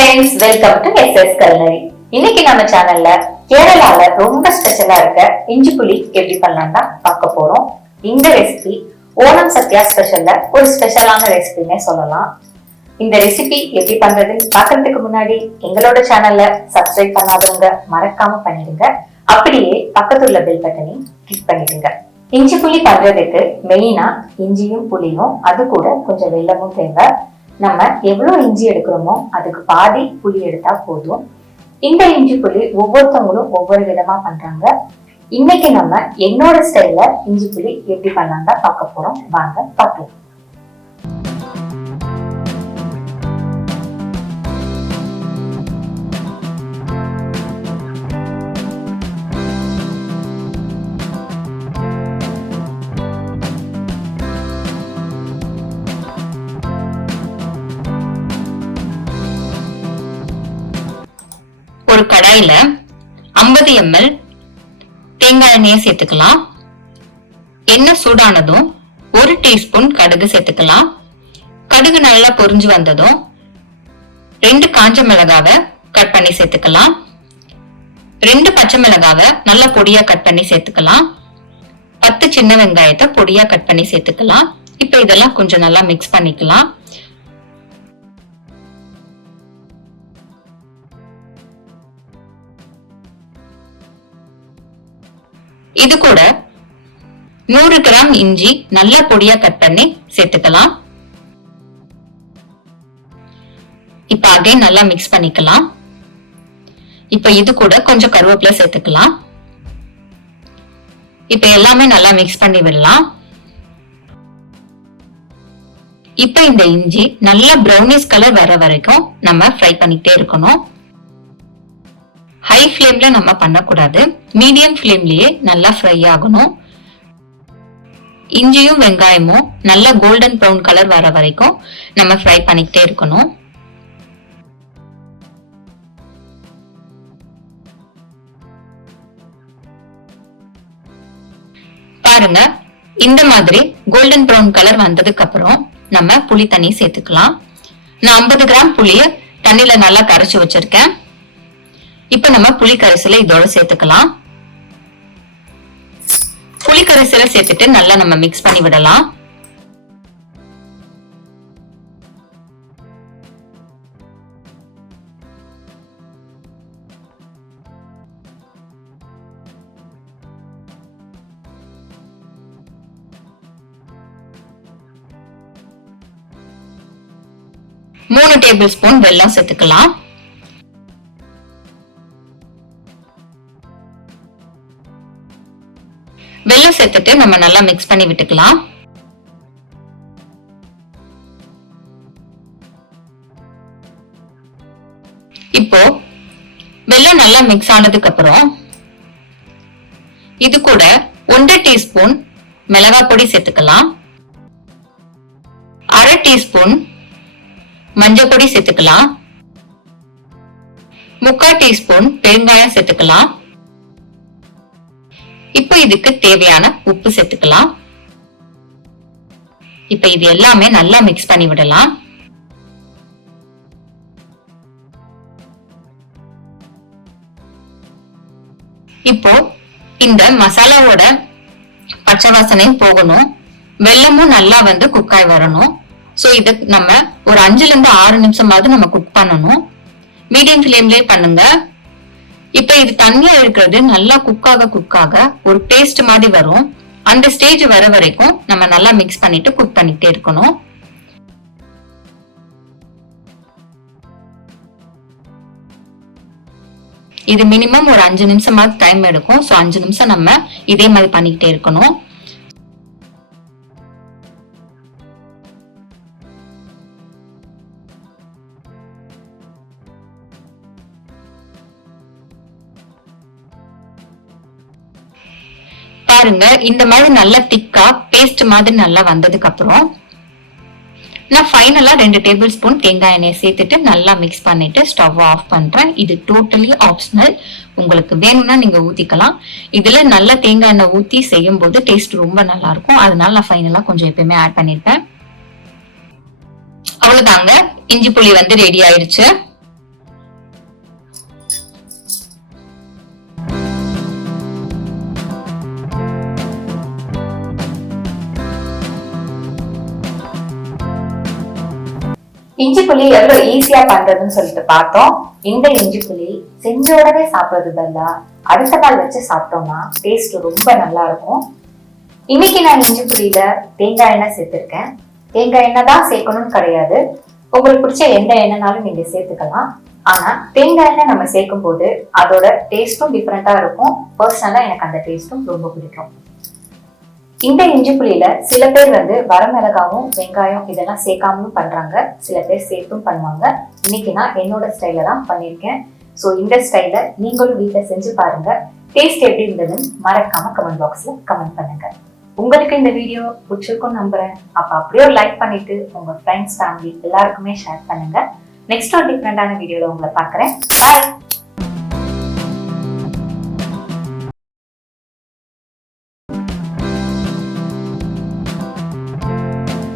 Friends, welcome to SS culinary. இன்னைக்கு நம்ம சேனல்ல கேரளால ரொம்ப ஸ்பெஷலா இருக்க இஞ்சி புளி எப்படி பண்ணலாம் தான் பார்க்க போறோம். இந்த ரெசிபி ஓணம் சத்யா ஸ்பெஷல்ல ஒரு ஸ்பெஷலான ரெசிபின்னே சொல்லலாம். இந்த ரெசிபி எப்படி பண்றதுன்னு பாக்குறதுக்கு முன்னாடி எங்களோட சேனல்ல சப்ஸ்கிரைப் பண்ணாதவங்க மறக்காம பண்ணிடுங்க. அப்படியே பக்கத்துல பெல் பட்டனை கிளிக் பண்ணிடுங்க. இஞ்சி புளி பண்றதுக்கு மெயினா இஞ்சியும் புளியும், அது கூட கொஞ்சம் வெல்லமும் தேவை. நம்ம எவ்வளவு இஞ்சி எடுக்கிறோமோ அதுக்கு பாதி புளி எடுத்தா போதும். இந்த இஞ்சி புளி ஒவ்வொருத்தவங்களும் ஒவ்வொரு விதமா பண்றாங்க. இன்னைக்கு நம்ம என்னோட ஸ்டைல்ல இஞ்சி புளி எப்படி பண்ணலாம் தான் பார்க்க போறோம். வாங்க பார்க்கலாம். ஒரு கடாயில 50 ml தேங்காய் எண்ணெயை சேர்த்துக்கலாம். எண்ணெய் சூடானதும் 1 டீஸ்பூன் கடுகு சேர்த்துக்கலாம். கடுகு நல்லா பொரிஞ்சு வந்ததும் 2 காஞ்ச மிளகாவை கட் பண்ணி சேர்த்துக்கலாம். 2 பச்சை மிளகாவை நல்லா பொடியா கட் பண்ணி சேர்த்துக்கலாம். 10 சின்ன வெங்காயத்தை பொடியா கட் பண்ணி சேர்த்துக்கலாம். இப்ப இதெல்லாம் கொஞ்சம் நல்லா மிக்ஸ் பண்ணிக்கலாம். இது கூட 100 கிராம் இஞ்சி நல்லா பொடியா கட் பண்ணி சேர்த்துக்கலாம். இப்ப அகைன் நல்லா மிக்ஸ் பண்ணிக்கலாம். இப்ப இது கூட கொஞ்சம் கருவேப்பிலை சேர்த்துக்கலாம். இப்ப எல்லாமே நல்லா மிக்ஸ் பண்ணி விடலாம். இப்ப இந்த இஞ்சி நல்லா ப்ரௌனிஷ் கலர் வர வரைக்கும் நம்ம ஃப்ரை பண்ணிட்டே இருக்கணும். ஹை ஃப்ளேம்ல நம்ம பண்ணக்கூடாது, மீடியம் ஃப்ளேம்லயே நல்லா ஃப்ரை ஆகணும். இஞ்சியும் வெங்காயமும் நல்லா கோல்டன் ப்ரௌன் கலர் வர வரைக்கும் நம்ம ஃப்ரை பண்ணிக்கிட்டே இருக்கணும். பாருங்க, இந்த மாதிரி கோல்டன் ப்ரௌன் கலர் வந்ததுக்கு அப்புறம் நம்ம புளி தண்ணி சேர்த்துக்கலாம். நான் 50 கிராம் புளிய தண்ணியில நல்லா கரைச்சு வச்சிருக்கேன். இப்ப நம்ம புளி கரைசலை இதோட சேர்த்துக்கலாம். புளி கரைசலை சேர்த்துட்டு நல்லா நம்ம மிக்ஸ் பண்ணி விடலாம். மூணு டேபிள் ஸ்பூன் வெல்லம் சேர்த்துக்கலாம். வெல்லம் சேர்த்துட்டு நம்ம நல்லா மிக்ஸ் பண்ணி விட்டுக்கலாம். இப்போ வெல்லம் நல்லா மிக்ஸ் ஆனதுக்கு அப்புறம் இது கூட 1 டீஸ்பூன் மிளகாய் பொடி சேர்த்துக்கலாம். 1/2 டீஸ்பூன் மஞ்சள் பொடி சேர்த்துக்கலாம். 3/4 டீஸ்பூன் பெருங்காயம் சேர்த்துக்கலாம். இப்போ இதுக்கு தேவையான உப்பு சேர்த்துக்கலாம். இப்ப இது எல்லாமே நல்லா மிக்ஸ் பண்ணி விடலாம். இப்போ இந்த மசாலாவோட பச்சை வாசனை போகணும், வெல்லமும் நல்லா குக் ஆகி வரணும். சோ இத நம்ம ஒரு 5 to 6 நிமிஷமாவது நம்ம குக் பண்ணணும். மீடியம் ஃப்ளேம்லயே பண்ணுங்க. இப்ப இது தண்ணியா இருக்கிறது நல்லா குக் ஆக ஒரு பேஸ்ட் மாதிரி வரும். அந்த ஸ்டேஜ் வர வரைக்கும் நம்ம நல்லா மிக்ஸ் பண்ணிட்டு குக் பண்ணிட்டே இருக்கணும். இது மினிமம் ஒரு 5 நிமிஷமாவது டைம் எடுக்கும். சோ 5 நிமிஷம் நம்ம இதே மாதிரி பண்ணிக்கிட்டே இருக்கணும். பாருங்க, இந்த மாதிரி நல்லா திக்கா பேஸ்ட் மாதிரி நல்லா வந்ததுக்கு அப்புறம் நான் ஃபைனலா 2 டேபிள் ஸ்பூன் தேங்காய் எண்ணெயை சேர்த்துட்டு நல்லா மிக்ஸ் பண்ணிட்டு ஸ்டவ் ஆஃப் பண்றேன். இது டோட்டலி ஆப்ஷனல், உங்களுக்கு வேணும்னா நீங்க ஊத்திக்கலாம். இதுல நல்ல தேங்காய் எண்ணெய் ஊத்தி செய்யும் போது டேஸ்ட் ரொம்ப நல்லா இருக்கும். அதனால நான் ஃபைனலா கொஞ்சம் எப்பயுமே ஆட் பண்ணிருப்பேன். அவ்வளவுதாங்க, இஞ்சி புளி ரெடி ஆயிடுச்சு. இஞ்சி புளி எவ்வளவு ஈஸியா பண்றதுன்னு சொல்லிட்டு பார்த்தோம். இந்த இஞ்சி புளி செஞ்ச உடனே சாப்பிடுறது பதிலா அடுத்த நாள் வச்சு சாப்பிட்டோம்னா டேஸ்ட் ரொம்ப நல்லா இருக்கும். இன்னைக்கு நான் இஞ்சி புளியில தேங்காய் எண்ணெய் சேர்த்திருக்கேன். தேங்காய் எண்ணெய் தான் சேர்க்கணும்னு கிடையாது, உங்களுக்கு பிடிச்ச எந்த எண்ணெய்னாலும் நீங்க சேர்த்துக்கலாம். ஆனா தேங்காய் எண்ணெய் நம்ம சேர்க்கும் போது அதோட டேஸ்டும் டிஃப்ரெண்டா இருக்கும். பர்சனலா எனக்கு அந்த டேஸ்டும் ரொம்ப பிடிக்கும். இந்த இஞ்சி புளியில சில பேர் வரமிளகாவும் வெங்காயம் இதெல்லாம் சேர்க்காமலும் பண்றாங்க, சில பேர் சேர்த்தும் பண்ணுவாங்க. இன்னைக்கு நான் என்னோட ஸ்டைல தான் பண்ணியிருக்கேன். ஸோ இந்த ஸ்டைல நீங்களும் வீட்டில் செஞ்சு பாருங்க. டேஸ்ட் எப்படி இருந்ததுன்னு மறக்காம கமெண்ட் பாக்ஸ்ல கமெண்ட் பண்ணுங்க. உங்களுக்கு இந்த வீடியோ பிடிச்சிருக்கும் நம்புறேன். அப்ப அப்படியே ஒரு லைக் பண்ணிட்டு உங்க ஃப்ரெண்ட்ஸ் ஃபேமிலி எல்லாருக்குமே ஷேர் பண்ணுங்க. நெக்ஸ்ட் ஒரு டிஃப்ரெண்டான வீடியோல உங்களை பார்க்குறேன். பாய்.